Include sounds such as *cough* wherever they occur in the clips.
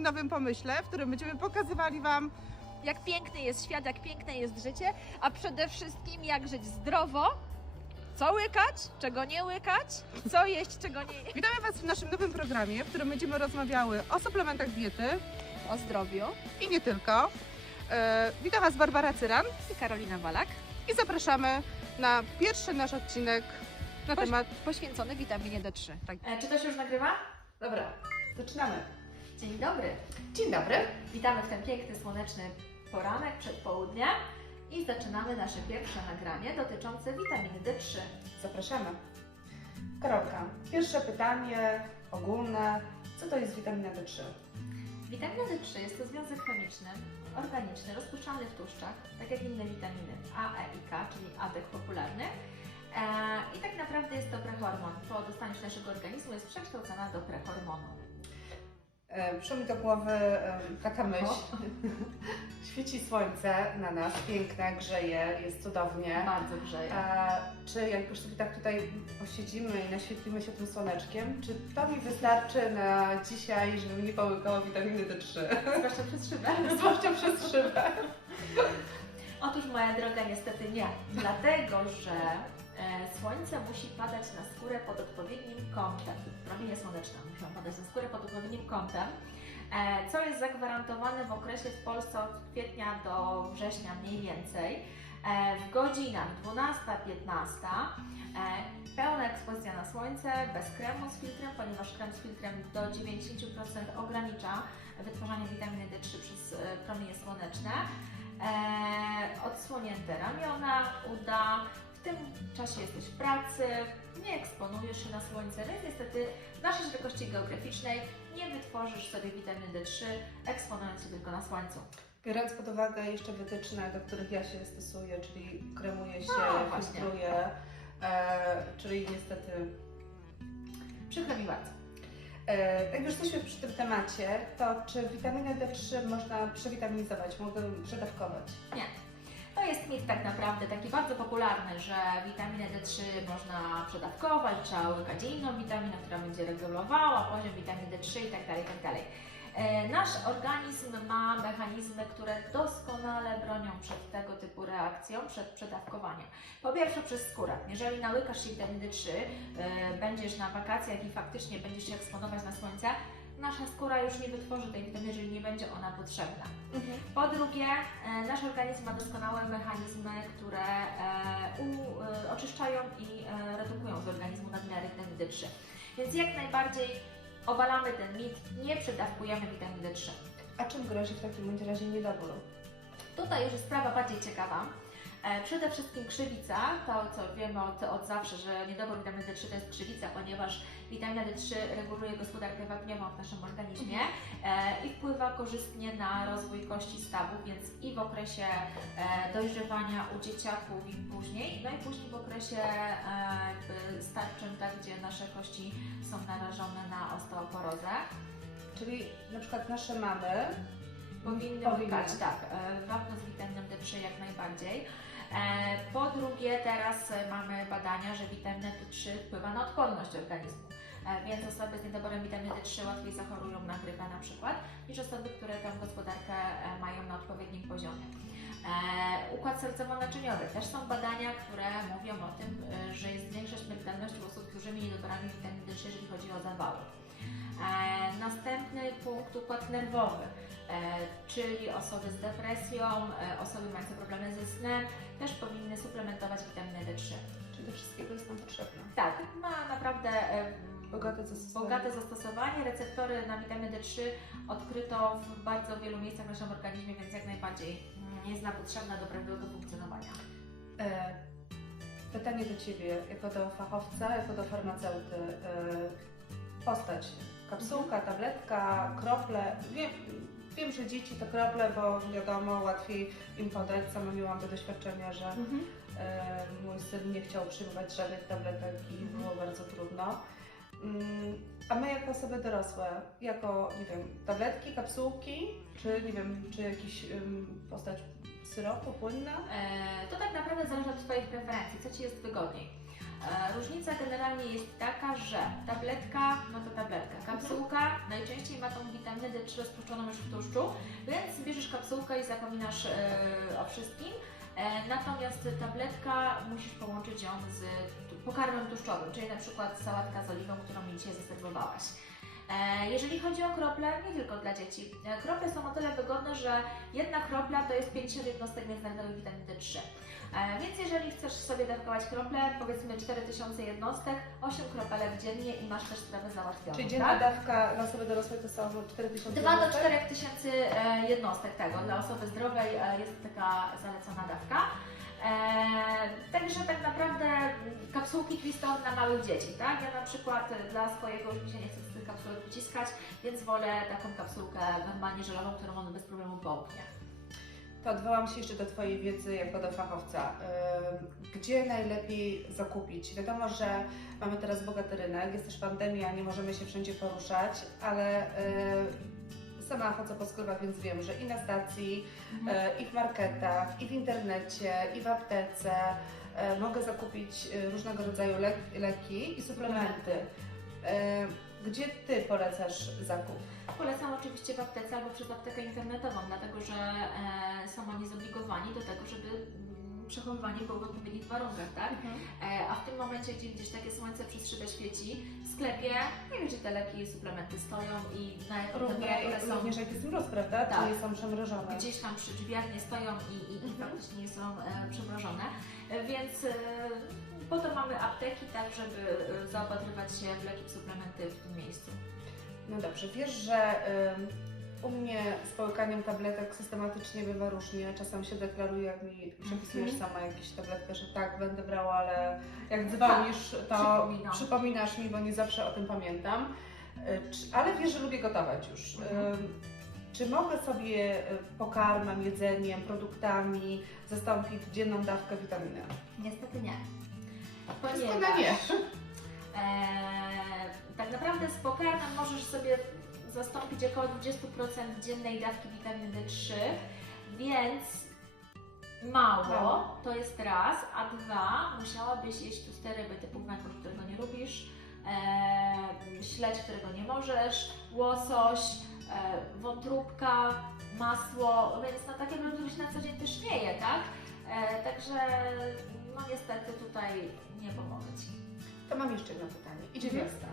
naszym nowym pomyśle, w którym będziemy pokazywali Wam Jak piękny jest świat, jak piękne jest życie, a przede wszystkim jak żyć zdrowo, co łykać, czego nie łykać, co jeść, czego nie jeść. Witamy Was w naszym nowym programie, w którym będziemy rozmawiały o suplementach diety O zdrowiu. i nie tylko. E, witam Was Barbara Cyran I Karolina Walak, i zapraszamy na pierwszy nasz odcinek na Poś- temat... poświęcony witaminie D3. Tak. E, czy to się już nagrywa? Dobra, zaczynamy. Dzień dobry. Dzień dobry. Witamy w ten piękny, słoneczny poranek, przedpołudnie i zaczynamy nasze pierwsze nagranie dotyczące witaminy D3. Zapraszamy. Karolka, pierwsze pytanie ogólne. Co to jest witamina D3? Witamina D3 jest to związek chemiczny, organiczny, rozpuszczalny w tłuszczach, tak jak inne witaminy A, E i K, czyli ADEK popularny. E, I tak naprawdę jest to prehormon. Po dostaniu naszego organizmu jest przekształcona do prehormonu. E, Przyszło mi do głowy e, taka myśl. O. *laughs* Świeci słońce na nas, piękne, grzeje, jest cudownie. Bardzo grzeje. A czy jak już sobie tak tutaj posiedzimy i naświetlimy się tym słoneczkiem, czy to mi wystarczy na dzisiaj, żeby nie połykało witaminy D3? Zwłaszcza przez szybę. *laughs* Zwłaszcza przez szybę. Otóż moja droga niestety nie, dlatego że e, słońce musi padać na skórę pod odpowiednim kątem. Promienie słoneczne muszą padać na skórę pod odpowiednim kątem, e, co jest zagwarantowane w okresie w Polsce od kwietnia do września mniej więcej. E, w godzinach 12-15 e, pełna ekspozycja na słońce, bez kremu z filtrem, ponieważ krem z filtrem do 90% ogranicza wytwarzanie witaminy D3 przez e, promienie słoneczne e, odsłonięte ramiona, uda. W tym czasie jesteś w pracy, nie eksponujesz się na słońce, więc niestety w naszej szerokości geograficznej nie wytworzysz sobie witaminy D3, eksponując się tylko na słońcu. Biorąc pod uwagę jeszcze wytyczne, do których ja się stosuję, czyli kremuję się, No, filtruję, e, czyli niestety Przykro mi bardzo. E, Jak już jesteśmy przy tym temacie, to czy witaminę D3 można przewitaminizować, mogę przedawkować? Nie. To jest mit tak naprawdę taki bardzo popularny, że witaminę D3 można przedawkować, trzeba łykać inną witaminę, która będzie regulowała poziom witaminy D3 i tak dalej, i tak dalej. E, Nasz organizm ma mechanizmy, które doskonale bronią przed tego typu reakcją, przed przedawkowaniem. Po pierwsze przez skórę. Jeżeli nałykasz się witaminy D3, e, będziesz na wakacjach i faktycznie będziesz się eksponować na słońce, nasza skóra już nie wytworzy tej witaminy, jeżeli nie będzie ona potrzebna. Po drugie, e, nasz organizm ma doskonałe mechanizmy, które e, u, e, oczyszczają i redukują z organizmu nadmiary witaminy D3. Więc jak najbardziej obalamy ten mit, nie przedawkujemy witaminy D3. A czym grozi w takim razie niedobór? Tutaj już jest sprawa bardziej ciekawa. E, Przede wszystkim krzywica, to co wiemy od, od zawsze, że niedobór witaminy D3 to jest krzywica, ponieważ witamina D3 reguluje gospodarkę wapniową w naszym organizmie e, i wpływa korzystnie na rozwój kości stawów, więc i w okresie e, dojrzewania u dzieciaków i później, no i później w okresie starczym, tak, gdzie nasze kości są narażone na osteoporozę. Czyli na przykład nasze mamy, Powinny Powinny. tak, e, wapno z witaminą D3 jak najbardziej. E, Po drugie, teraz e, mamy badania, że witamina D3 wpływa na odporność organizmu. Więc osoby z niedoborem witaminy D3 łatwiej zachorują na grypę na przykład, niż osoby, które tę gospodarkę mają na odpowiednim poziomie. Układ sercowo-naczyniowy. Też są badania, które mówią o tym, że jest większa śmiertelność u osób z dużymi niedoborami witaminy D3, jeżeli chodzi o zawały. E, Następny punkt układ nerwowy, e, czyli osoby z depresją, e, osoby mające problemy ze snem też powinny suplementować witaminę D3. czy do wszystkiego jest nam potrzebne? Tak, ma naprawdę Bogate zastosowanie. bogate zastosowanie. Receptory na witaminę D3 odkryto w bardzo wielu miejscach w naszym organizmie, więc jak najbardziej jest nam potrzebna do prawidłowego funkcjonowania. Pytanie do Ciebie, jako do fachowca, jako do farmaceuty. Postać, kapsułka, tabletka, krople. Wiem, wiem, że dzieci to krople, bo wiadomo, łatwiej im podać. Sama miałam do doświadczenia, że E, Mój syn nie chciał przyjmować żadnych tabletek i Mhm. było bardzo trudno. Mm, A my jako osoby dorosłe, jako, nie wiem, tabletki, kapsułki, czy nie wiem, czy jakiś ym, postać syropu, płynna? E, To tak naprawdę zależy od Twoich preferencji, co Ci jest wygodniej. E, Różnica generalnie jest taka, że tabletka, no to tabletka, kapsułka najczęściej ma tą witaminę D3 rozpuszczoną już w tłuszczu, więc bierzesz kapsułkę i zapominasz e, o wszystkim. E, natomiast tabletka musisz połączyć ją z pokarmem tłuszczowym, czyli na przykład sałatka z oliwą, którą mi dzisiaj zaserwowałaś. E, Jeżeli chodzi o krople, nie tylko dla dzieci. E, Krople są o tyle wygodne, że jedna kropla to jest 50 jednostek międzynarodowej witaminy D3. E, Więc jeżeli chcesz sobie dawkować krople, powiedzmy 4000 jednostek, 8 kropelek dziennie i masz też sprawę załatwioną. Czyli dzienna tak? dawka dla osoby dorosłej to są 4000 2 do jednostek? 4 tysięcy e, jednostek tego. Dla osoby zdrowej jest taka zalecona dawka. E, także tak naprawdę kapsułki Twistor dla małych dzieci, tak? Ja na przykład dla swojego już mi się nie tych kapsułek wyciskać, więc wolę taką kapsułkę normalnie żelową, którą on bez problemu połknie. To odwołam się jeszcze do Twojej wiedzy jako do fachowca. Gdzie najlepiej zakupić? Wiadomo, że mamy teraz bogaty rynek, jest też pandemia, nie możemy się wszędzie poruszać, ale y, sama chodzę po sklepach, więc wiem, że i na stacji, y, i w marketach, i w internecie, i w aptece y, mogę zakupić różnego rodzaju lek, leki i suplementy. Gdzie Ty polecasz zakup? Polecam oczywiście w aptece albo przez aptekę internetową, dlatego że e, są oni zobligowani do tego, żeby mm, przechowywanie było w odpowiednich warunkach, tak? E, a w tym momencie, gdzie gdzieś takie słońce przez szybę świeci, w sklepie nie wiem, gdzie te leki i suplementy stoją i na jaką temperaturę są również jak jest mróz, prawda? Tak. Czyli są przemrożone. gdzieś tam przy drzwiach nie stoją i, i, i Mhm. faktycznie nie są e, przymrożone. E, więc e, po to mamy apteki, tak, żeby e, zaopatrywać się w leki i suplementy w tym miejscu. No dobrze, wiesz, że ym, u mnie z połykaniem tabletek systematycznie bywa różnie. Czasem się deklaruję, jak mi przepisujesz Mhm. sama jakieś tabletkę, że tak, będę brała, ale jak dzwonisz, to przypominam. przypominasz mi, bo nie zawsze o tym pamiętam. Y, czy- Ale wiesz, że lubię gotować już. Mhm. Ym, Czy mogę sobie y, pokarmem, jedzeniem, produktami zastąpić dzienną dawkę witaminy? Niestety nie. Na nie. Eee, tak naprawdę z pokarmem możesz sobie zastąpić około 20% dziennej dawki witaminy D3, więc mało, Mało. to jest raz, a dwa, musiałabyś jeść tłuste ryby typu węgorz, którego nie lubisz, eee, śledź, którego nie możesz, łosoś, e, wątróbka, masło, więc na takie produkty się na co dzień też nie je, tak? E, także no niestety tutaj nie pomogę Ci. To mam jeszcze jedno pytanie. Idzie Mhm. wiosna.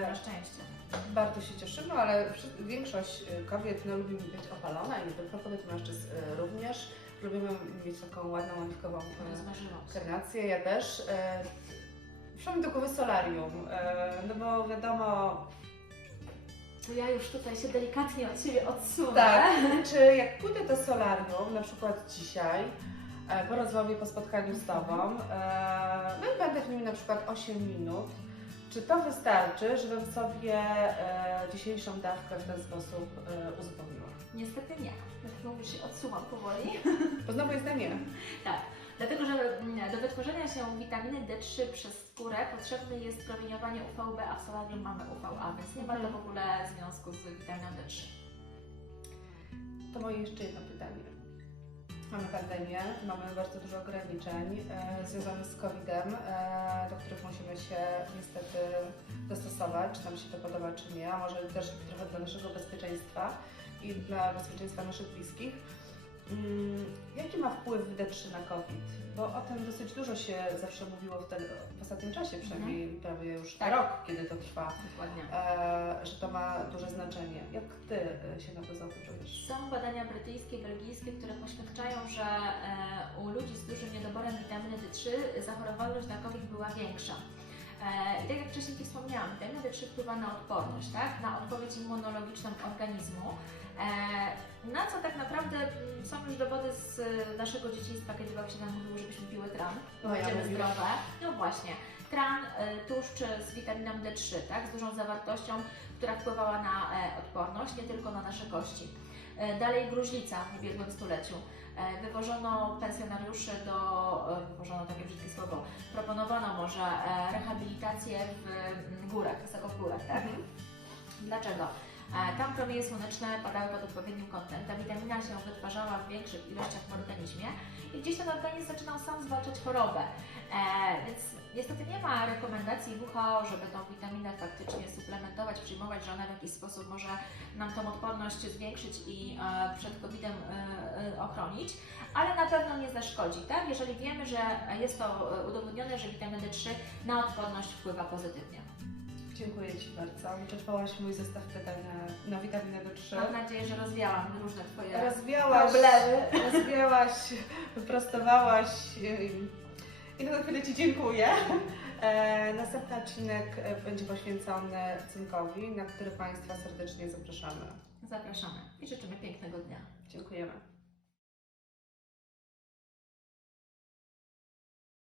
Na E, szczęście. Bardzo się cieszymy, ale większość y, kobiet no, lubi być opalona i nie tylko kobiet, mężczyzn y, również. Lubimy mieć taką ładną, się. karnację, ja też. E, Przyszło mi do głowy solarium, e, no bo wiadomo, To ja już tutaj się delikatnie od siebie odsunę. tak, czy jak pójdę do solarium, na przykład dzisiaj, e, po rozmowie, po spotkaniu z Tobą, e, no i będę w nim na przykład 8 minut, czy to wystarczy, żebym sobie e, dzisiejszą dawkę w ten sposób e, uzupełniła? Niestety nie. Dlatego już się odsuwam powoli. *laughs* Bo znowu jest na nie. Tak. Dlatego, że mm, do wytworzenia się witaminy D3 przez skórę potrzebne jest promieniowanie UVB, a w solarium mamy UVA, więc nie ma to w ogóle związku z witaminą D3. To moje jeszcze jedno pytanie. Mamy pandemię, mamy bardzo dużo ograniczeń e, związanych z COVID-em, e, do których musimy się niestety dostosować, czy nam się to podoba, czy nie, a może też trochę dla naszego bezpieczeństwa i dla bezpieczeństwa naszych bliskich. Mm, jaki ma wpływ D3 na COVID? Bo o tym dosyć dużo się zawsze mówiło w, te, w ostatnim czasie, przynajmniej prawie już Tak. rok, kiedy to trwa, Dokładnie. e, że to ma duże znaczenie. Jak Ty e, się na to zaopatrujesz? Są badania brytyjskie, belgijskie, które poświadczają, że e, u ludzi z dużym niedoborem witaminy D3 zachorowalność na COVID była większa. E, I tak jak wcześniej wspomniałam, witamina D3 wpływa na odporność, tak? na odpowiedź immunologiczną organizmu. E, na co tak naprawdę mm, są już dowody z e, naszego dzieciństwa, kiedy babcia nam mówiły, żebyśmy piły tran, bo No ja będziemy mówiłam. zdrowe. No właśnie, tran, e, tłuszcz z witaminą D3, tak? z dużą zawartością, która wpływała na e, odporność, nie tylko na nasze kości. E, Dalej gruźlica w ubiegłym stuleciu. E, Wywożono pensjonariuszy do, wywożono takie brzydkie słowo, proponowano może rehabilitację w mm, górach, wysoko w górach, tak? Mhm. Dlaczego? E, Tam promienie słoneczne padały pod odpowiednim kątem, ta witamina się wytwarzała w większych ilościach w organizmie i gdzieś ten organizm zaczynał sam zwalczać chorobę. E, więc niestety nie ma rekomendacji WHO, żeby tą witaminę faktycznie suplementować, przyjmować, że ona w jakiś sposób może nam tą odporność zwiększyć i e, przed COVID-em ochronić, ale na pewno nie zaszkodzi, tak? Jeżeli wiemy, że jest to udowodnione, że witamina D3 na odporność wpływa pozytywnie. Dziękuję Ci bardzo. Wyczerpałaś mój zestaw pytań na, na witaminę D3. Mam nadzieję, że rozwiałam różne Twoje Rozwiałaś, problemy. rozwiałaś, wyprostowałaś i, na chwilę Ci dziękuję. E, następny odcinek e, będzie poświęcony cynkowi, na który Państwa serdecznie zapraszamy. Zapraszamy i życzymy pięknego dnia. Dziękujemy.